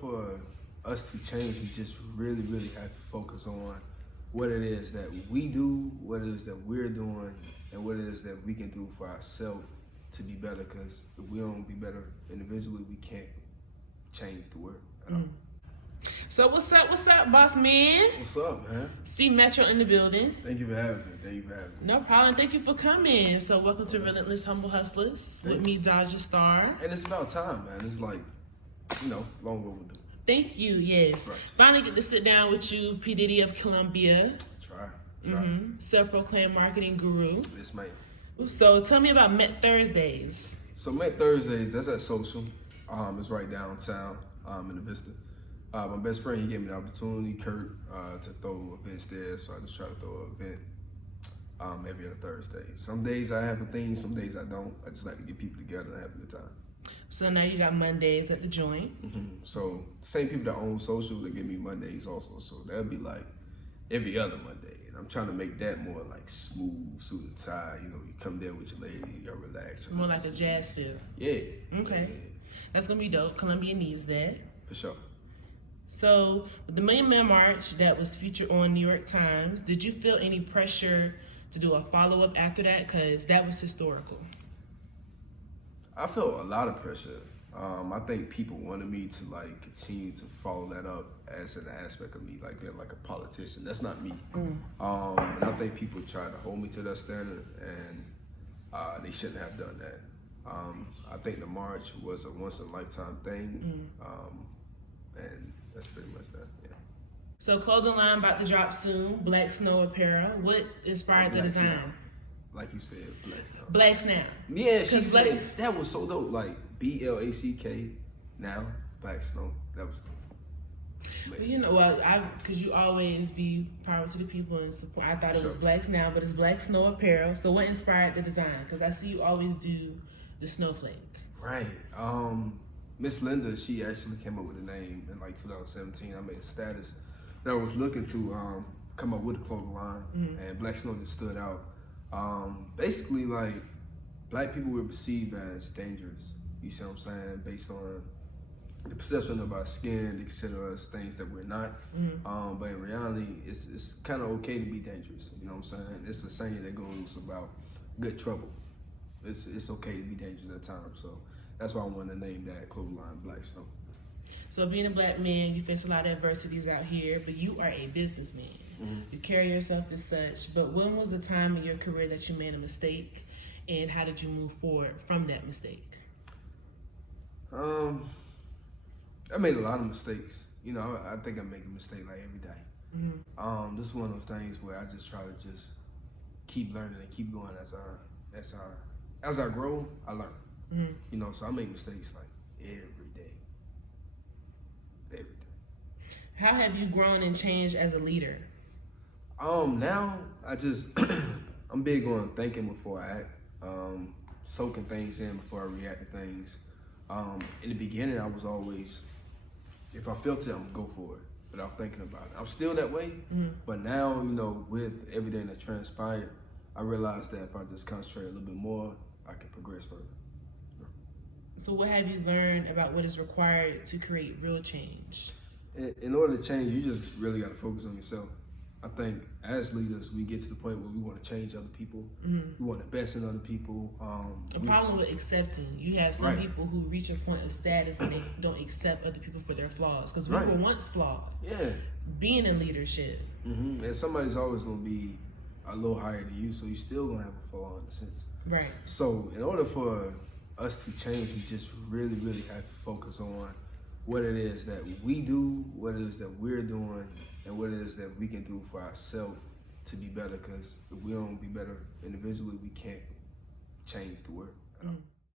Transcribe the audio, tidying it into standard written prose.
for us to change, we just really, really have to focus on what it is that we do, what it is that we're doing, and what it is that we can do for ourselves to be better. Because if we don't be better individually, we can't change the world at all. So what's up, boss man? What's up, man? C.Metro in the building. Thank you for having me. No problem. Thank you for coming. So welcome to Relentless Humble Hustlers with me, Dodger Star. And it's about time, man. It's like, long overdue. Thank you. Yes. Right. Finally get to sit down with you, P. Diddy of Columbia. Try. Self-proclaimed marketing guru. Yes, ma'am. So tell me about Met Thursdays. So Met Thursdays, that's at Social. It's right downtown in the Vista. My best friend, he gave me the opportunity, Kurt, to throw events there. So I just try to throw an event every other Thursday. Some days I have a theme, some days I don't. I just like to get people together and have a good time. So now you got Mondays at the joint. So same people that own Social, they give me Mondays also. So that'll be like every other Monday. And I'm trying to make that more like smooth, suit and tie. You come there with your lady, you're relaxed. More like a jazz feel. Yeah. Okay. Yeah. That's gonna be dope. Columbia needs that. For sure. So with the Million Man March that was featured on New York Times, did you feel any pressure to do a follow-up after that? Because that was historical. I felt a lot of pressure. I think people wanted me to like continue to follow that up as an aspect of me, like being like a politician. That's not me. And I think people tried to hold me to that standard, and they shouldn't have done that. I think the march was a once-in-a-lifetime thing, and that's pretty much that. Yeah. So clothing line about to drop soon, Black Snow Apparel. What inspired the design? Snow. Like you said, Black Snow. Black Snow. Yeah, she said that was so dope. Like BLACK now, Black Snow. That was dope. Well, because you always be power to the people and support. I thought it was Black Snow, but it's Black Snow Apparel. So what inspired the design? Because I see you always do the snowflake. Right. Miss Linda, she actually came up with the name in like 2017. I made a status that I was looking to come up with a clothing line, and Black Snow just stood out. Basically, like, black people were perceived as dangerous. You see what I'm saying? Based on the perception of our skin, they consider us things that we're not. But in reality, it's kind of okay to be dangerous. You know what I'm saying? It's a saying that goes about good trouble. It's okay to be dangerous at times. So that's why I wanted to name that clothing line Black Snow. So being a black man, you face a lot of adversities out here, but you are a businessman. You carry yourself as such. But when was the time in your career that you made a mistake, and how did you move forward from that mistake? I made a lot of mistakes. I think I make a mistake like every day. This is one of those things where I just try to just keep learning and keep going as I grow, I learn. So I make mistakes like every day. Every day. How have you grown and changed as a leader? Now I just I'm big on thinking before I act, soaking things in before I react to things. In the beginning, I was always, if I felt it, I'm gonna go for it without thinking about it. I'm still that way, but now, with everything that transpired, I realized that if I just concentrate a little bit more, I can progress further. So what have you learned about what is required to create real change? In order to change, you just really got to focus on yourself. I think as leaders, we get to the point where we want to change other people. We want the best in other people. The problem with accepting, you have some people who reach a point of status and they don't accept other people for their flaws. Because we were once flawed. Yeah. Being in leadership. And somebody's always going to be a little higher than you, so you're still going to have a flaw in a sense. Right. So in order for us to change, we just really, really have to focus on what it is that we do, what it is that we're doing, and what it is that we can do for ourselves to be better. Because if we don't be better individually, we can't change the world at all.